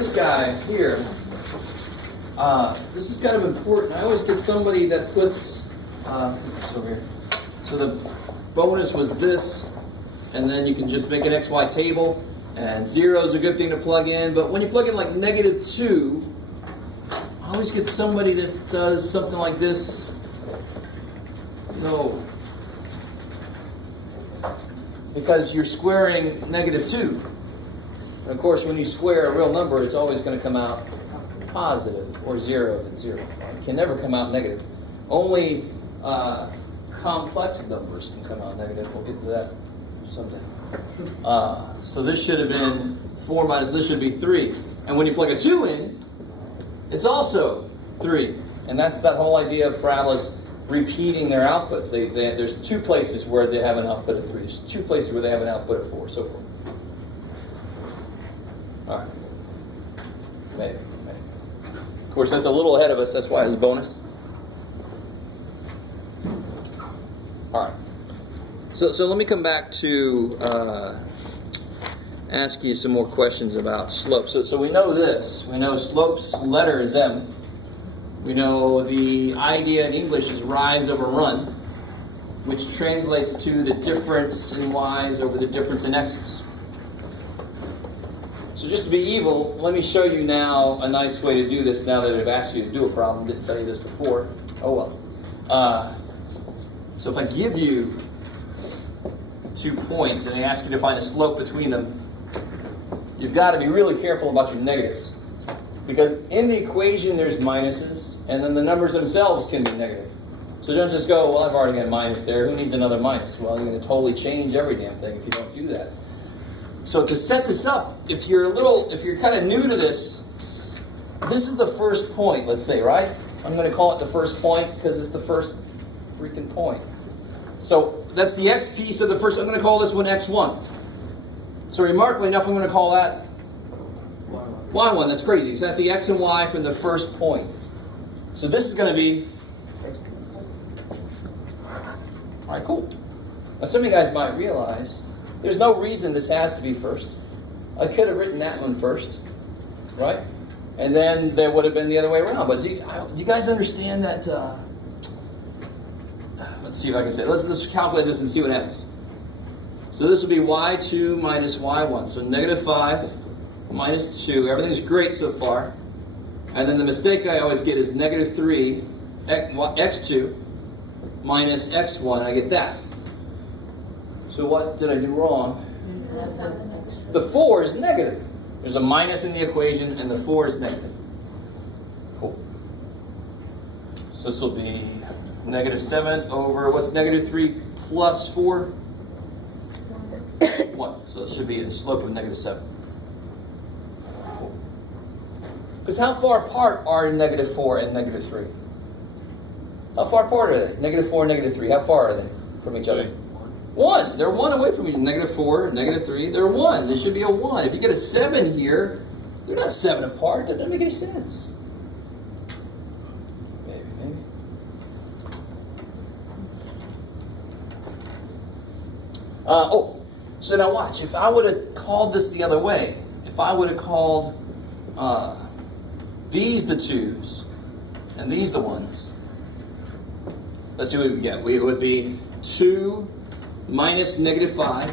this guy here, this is kind of important. I always get somebody that puts, over here. So the bonus was this, and then you can just make an XY table, and 0 is a good thing to plug in, but when you plug in like -2, I always get somebody that does something like this. No. Because you're squaring -2. And of course, when you square a real number, it's always going to come out positive, or 0 if it's 0. It can never come out negative. Only complex numbers can come out negative. We'll get to that someday. So this should have been 4 minus, this should be 3. And when you plug a 2 in, it's also 3. And that's that whole idea of parabolas repeating their outputs. There's 2 places where they have an output of 3. There's 2 places where they have an output of 4, so forth. All right. Maybe. Of course, that's a little ahead of us. That's why it's bonus. All right. So let me come back to ask you some more questions about slope. So we know this. We know slope's letter is m. We know the idea in English is rise over run, which translates to the difference in y's over the difference in x's. So just to be evil, let me show you now a nice way to do this now that I've asked you to do a problem. Didn't tell you this before. Oh well. So if I give you 2 points and I ask you to find the slope between them, you've got to be really careful about your negatives. Because in the equation there's minuses, and then the numbers themselves can be negative. So don't just go, well, I've already got a minus there. Who needs another minus? Well, you're going to totally change every damn thing if you don't do that. So to set this up, if you're kind of new to this is the first point, let's say, right? I'm going to call it the first point because it's the first freaking point. So that's the x piece of the first. I'm going to call this one x1. So remarkably enough, I'm going to call that y1. That's crazy. So that's the x and y from the first point. So this is going to be. All right, cool. Now some of you guys might realize there's no reason this has to be first. I could have written that one first, right? And then there would have been the other way around. But do you guys understand that? Let's see if I can say it. Let's calculate this and see what happens. So this would be y2 minus y1. So -5 minus 2. Everything's great so far. And then the mistake I always get is -3 x2 minus x1. I get that. So what did I do wrong? The 4 is negative. There's a minus in the equation, and the 4 is negative. Cool. So this will be -7 over, what's -3 plus 4? 1. So it should be a slope of -7. Cool. Because how far apart are -4 and -3? How far apart are they? -4 and -3. How far are they from each other? 1. They're 1 away from each other. -4, -3. They're 1. There should be a 1. If you get a 7 here, they're not 7 apart. That doesn't make any sense. Maybe. So now watch. If I would have called this the other way, if I would have called these the 2's and these the 1's, let's see what we get. It would be 2 minus -5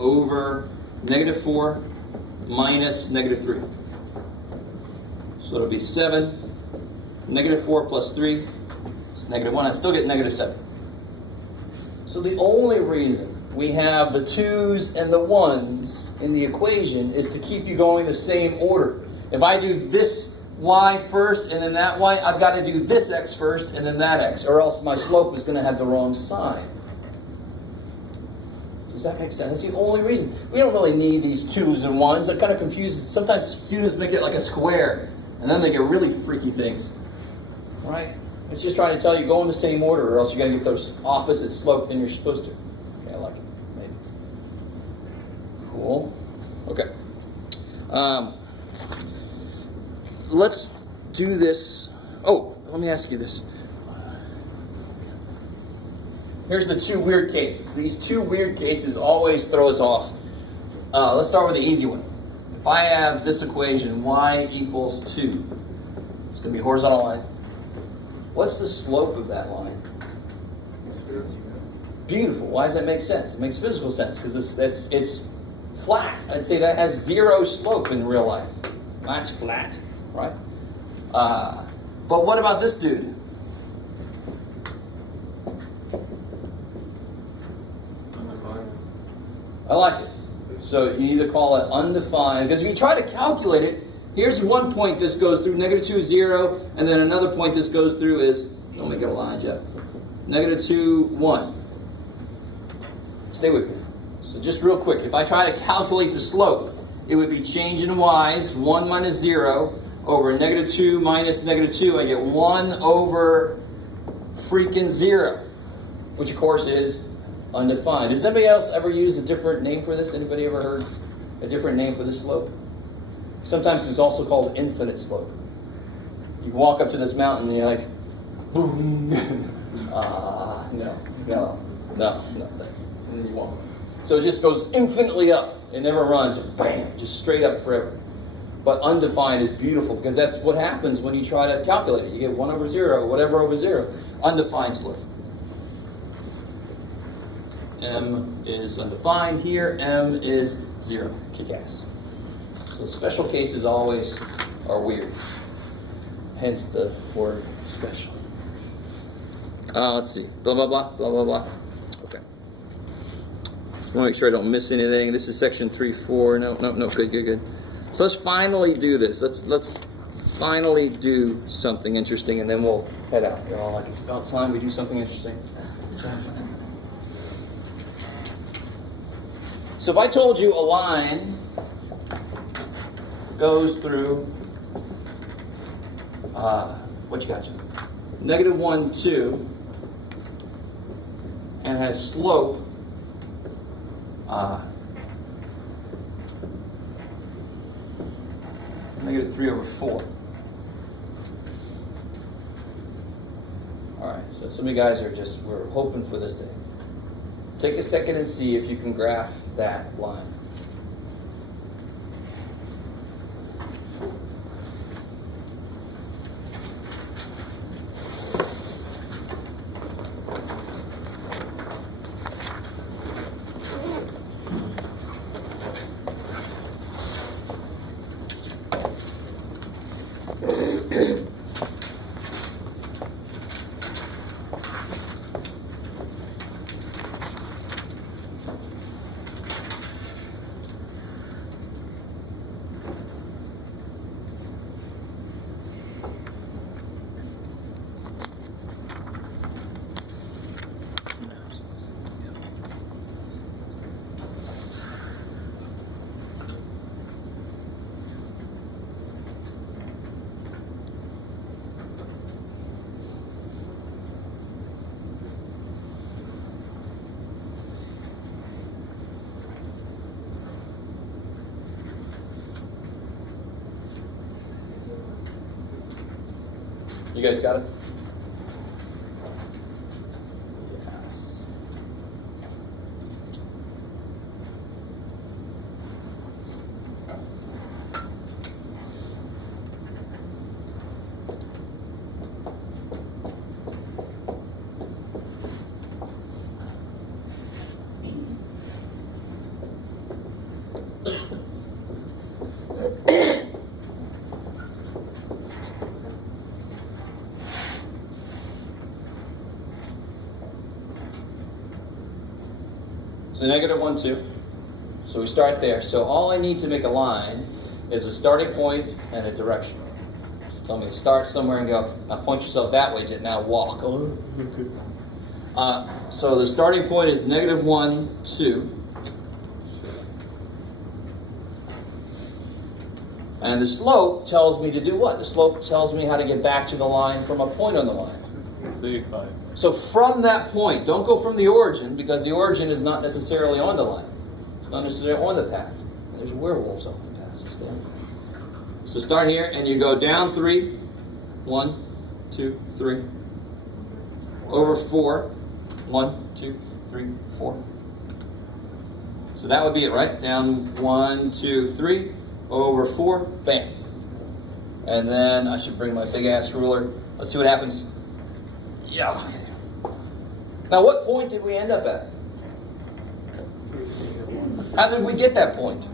over -4 minus -3. So it'll be 7, -4 plus 3 is -1. I still get -7. So the only reason we have the 2's and the 1's in the equation is to keep you going the same order. If I do this y first and then that y, I've got to do this x first and then that x, or else my slope is going to have the wrong sign. Does that make sense? That's the only reason. We don't really need these 2's and 1's. That kind of confuses. Sometimes students make it like a square, and then they get really freaky things. Right? It's just trying to tell you go in the same order, or else you're going to get those opposite slope than you're supposed to. Okay, I like it. Maybe. Cool. Okay. Let's do this. Oh, let me ask you this. Here's the 2 weird cases. These 2 weird cases always throw us off. Let's start with the easy one. If If I have this equation, y equals 2, it's going to be a horizontal line. What's the slope of that line? Beautiful. Why does that make sense? It makes physical sense because it's flat. I'd say that has 0 slope in real life. Nice flat, right? But what about this dude? I like it. So you either call it undefined, because if you try to calculate it, here's one point this goes through, -2 is 0, and then another point this goes through is, don't make it a line, Jeff, -2, 1. Stay with me. So just real quick, if I try to calculate the slope, it would be change in y's, 1 minus 0, over -2 minus -2, I get 1 over freaking 0, which of course is undefined. Does anybody else ever use a different name for this? Anybody ever heard a different name for this slope? Sometimes it's also called infinite slope. You can walk up to this mountain and you're like, boom. No. And then you walk. So it just goes infinitely up. It never runs. Bam, just straight up forever. But undefined is beautiful because that's what happens when you try to calculate it. You get 1 over 0, whatever over 0. Undefined slope. M is undefined here. M is 0. Kick ass. So special cases always are weird. Hence the word special. Let's see. Blah, blah, blah, blah, blah, blah. Okay. Just want to make sure I don't miss anything. This is section 3.4. No. Good. So let's finally do this. Let's finally do something interesting, and then we'll head out. You know, like it's about time we do something interesting. So if I told you a line goes through, what you got, Jim? -1, 2, and has slope -3 over 4. All right, so some of you guys we're hoping for this day. Take a second and see if you can graph that line. You guys got it? Yes. So -1, 2. So we start there. So all I need to make a line is a starting point and a direction. So tell me to start somewhere and go, now point yourself that way, now walk. So the starting point is -1, 2. And the slope tells me to do what? The slope tells me how to get back to the line from a point on the line. So from that point, don't go from the origin, because the origin is not necessarily on the line. It's not necessarily on the path. There's werewolves on the path. So start here, and you go down 3. 1, 2, 3. Over 4. 1, 2, 3, 4. So that would be it, right? Down 1, 2, 3. over 4, bam. And then I should bring my big ass ruler. Let's see what happens. Yeah. Now what point did we end up at? How did we get that point?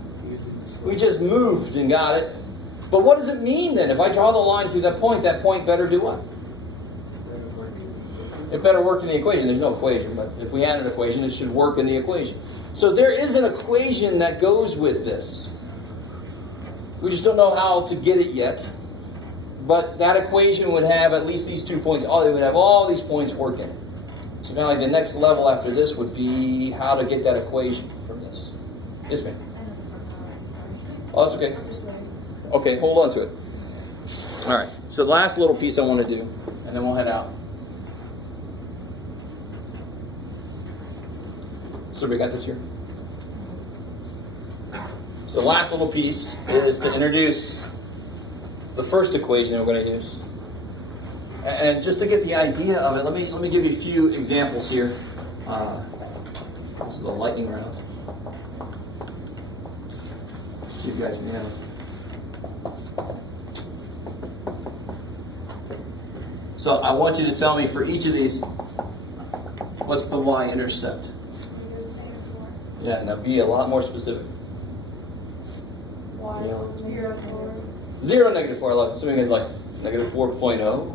We just moved and got it. But what does it mean then? If I draw the line through that point better do what? It better work in the equation. There's no equation, but if we had an equation, it should work in the equation. So there is an equation that goes with this. We just don't know how to get it yet. But that equation would have at least these 2 points. Oh, it would have all these points working. So now the next level after this would be how to get that equation from this. Yes, ma'am. Oh, that's okay. Okay, hold on to it. All right. So the last little piece I want to do, and then we'll head out. So we got this here. So the last little piece is to introduce the first equation we're going to use. And just to get the idea of it, let me give you a few examples here. This is the lightning round. See if you guys can handle it. So I want you to tell me for each of these, what's the y-intercept? Yeah, now be a lot more specific. Y equals 0, 4. 0, -4. I love it. Some of you guys like -4.0.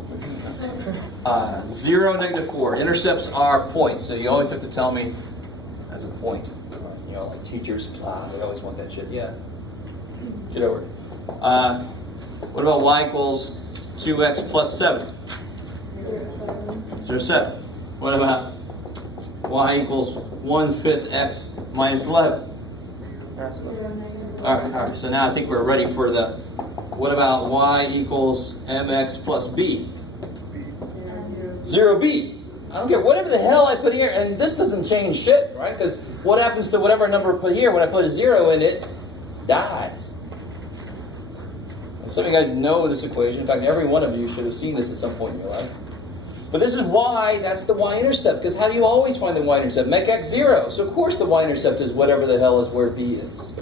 0, -4. Intercepts are points, so you always have to tell me as a point. You know, like teachers, they always want that shit. Yeah. Get over it. What about y equals 2x plus 7? 0, 7. What about y equals 1/5 x minus 11? All right. So now I think we're ready for the. What about y equals mx plus b? 0b. I don't care. Whatever the hell I put here, and this doesn't change shit, right? Because what happens to whatever number I put here when I put a 0 in it? Dies. And some of you guys know this equation. In fact, every one of you should have seen this at some point in your life. But this is why that's the y-intercept. Because how do you always find the y-intercept? Make x 0. So of course the y-intercept is whatever the hell is where b is.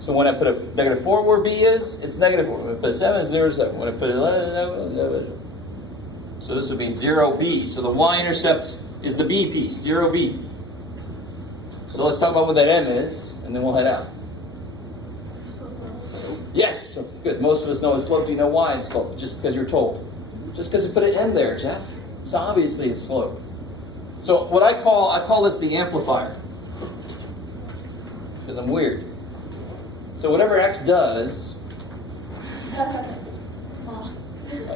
So when I put a -4 where b is, it's -4. When I put 7, it's 0, 7. When I put 11, so this would be 0b. So the y-intercept is the b piece, 0b. So let's talk about what that m is, and then we'll head out. Yes, so good. Most of us know it's slope. Do you know why it's slope? Just because you're told. Just because you put an m there, Jeff. So obviously it's slope. So what I call this the amplifier. Because I'm weird. So whatever x does,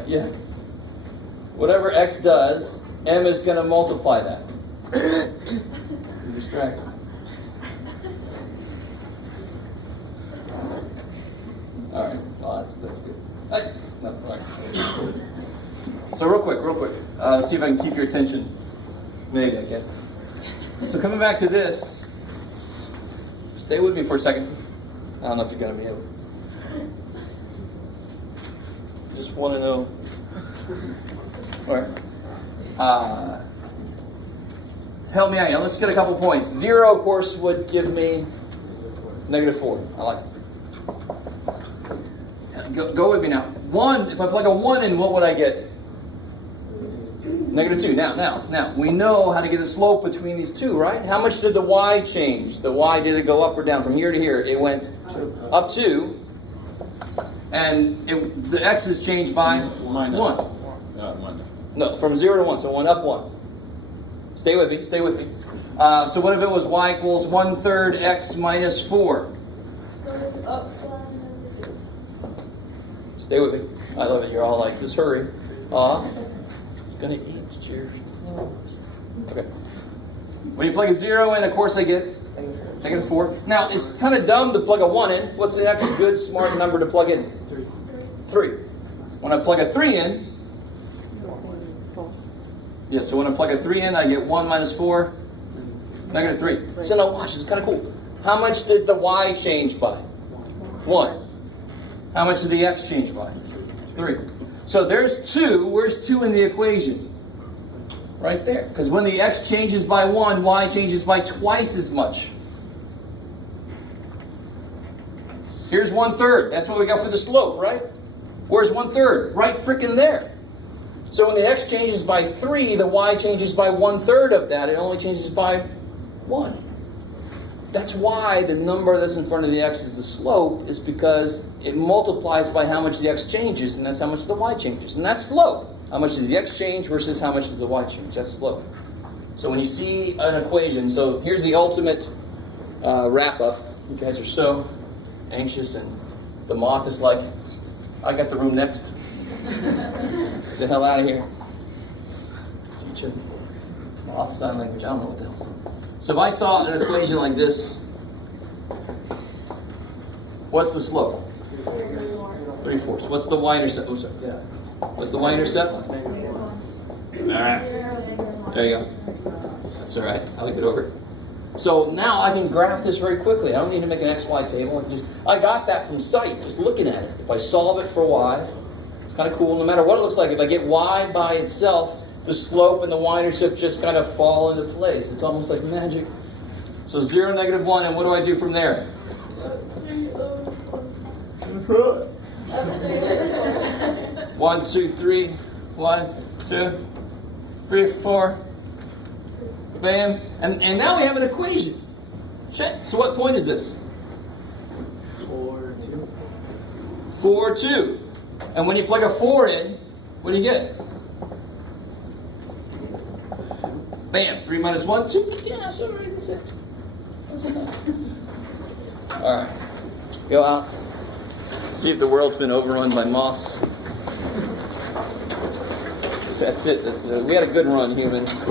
yeah. Whatever x does, m is going to multiply that. You're distracted. All right. Well, that's good. Hey. No, all right. So real quick. See if I can keep your attention. Maybe I can. So coming back to this, stay with me for a second. I don't know if you're going to be able. Just want to know. All right. Help me out here. Let's get a couple points. 0, of course, would give me -4. I like it. Go with me now. 1, if I plug a 1 in, what would I get? -2. Now, we know how to get the slope between these two, right? How much did the y change? The y, did it go up or down? From here to here, it went up 2. And the x is changed by 1. No, from 0 to 1, so 1 up 1. Stay with me. So what if it was y equals 1/3 x minus 4? Stay with me. I love it. You're all like, just hurry. It's going to eat your... Okay. When you plug a 0 in, of course I get -4. Now, it's kind of dumb to plug a 1 in. What's the next good, smart number to plug in? 3. When I plug a 3 in, yeah, so when I plug a 3 in, I get 1 minus 4, -3. So now watch, it's kind of cool. How much did the y change by? 1. How much did the x change by? 3. So there's 2. Where's 2 in the equation? Right there. Because when the x changes by 1, y changes by twice as much. Here's 1/3. That's what we got for the slope, right? Where's 1/3? Right frickin' there. So when the x changes by 3, the y changes by 1/3 of that. It only changes by 1. That's why the number that's in front of the x is the slope, is because it multiplies by how much the x changes, and that's how much the y changes. And that's slope. How much does the x change versus how much does the y change? That's slope. So when you see an equation, so here's the ultimate wrap-up. You guys are so anxious, and the moth is like, I got the room next. Get the hell out of here. Teaching moth sign language. I don't know what the hell's. So if I saw an equation like this, what's the slope? 3/4. What's the y-intercept? Oh, sorry. Yeah. What's the y-intercept? All right. There you go. That's all right. I'll leave it over. So now I can graph this very quickly. I don't need to make an XY table. I got that from sight, just looking at it. If I solve it for y, it's kind of cool. No matter what it looks like, if I get y by itself, the slope and the y-intercept just kind of fall into place. It's almost like magic. So 0, -1, and what do I do from there? 1, 2, 3. 1, 2, 3, 4. Bam. And now we have an equation. Shit. So what point is this? 4, 2. 4, 2. And when you plug a 4 in, what do you get? Bam. 3 minus 1, 2. Yeah, that's all right. That's it. That's enough. All right. Go out. See if the world's been overrun by moths. That's it. We had a good run, humans.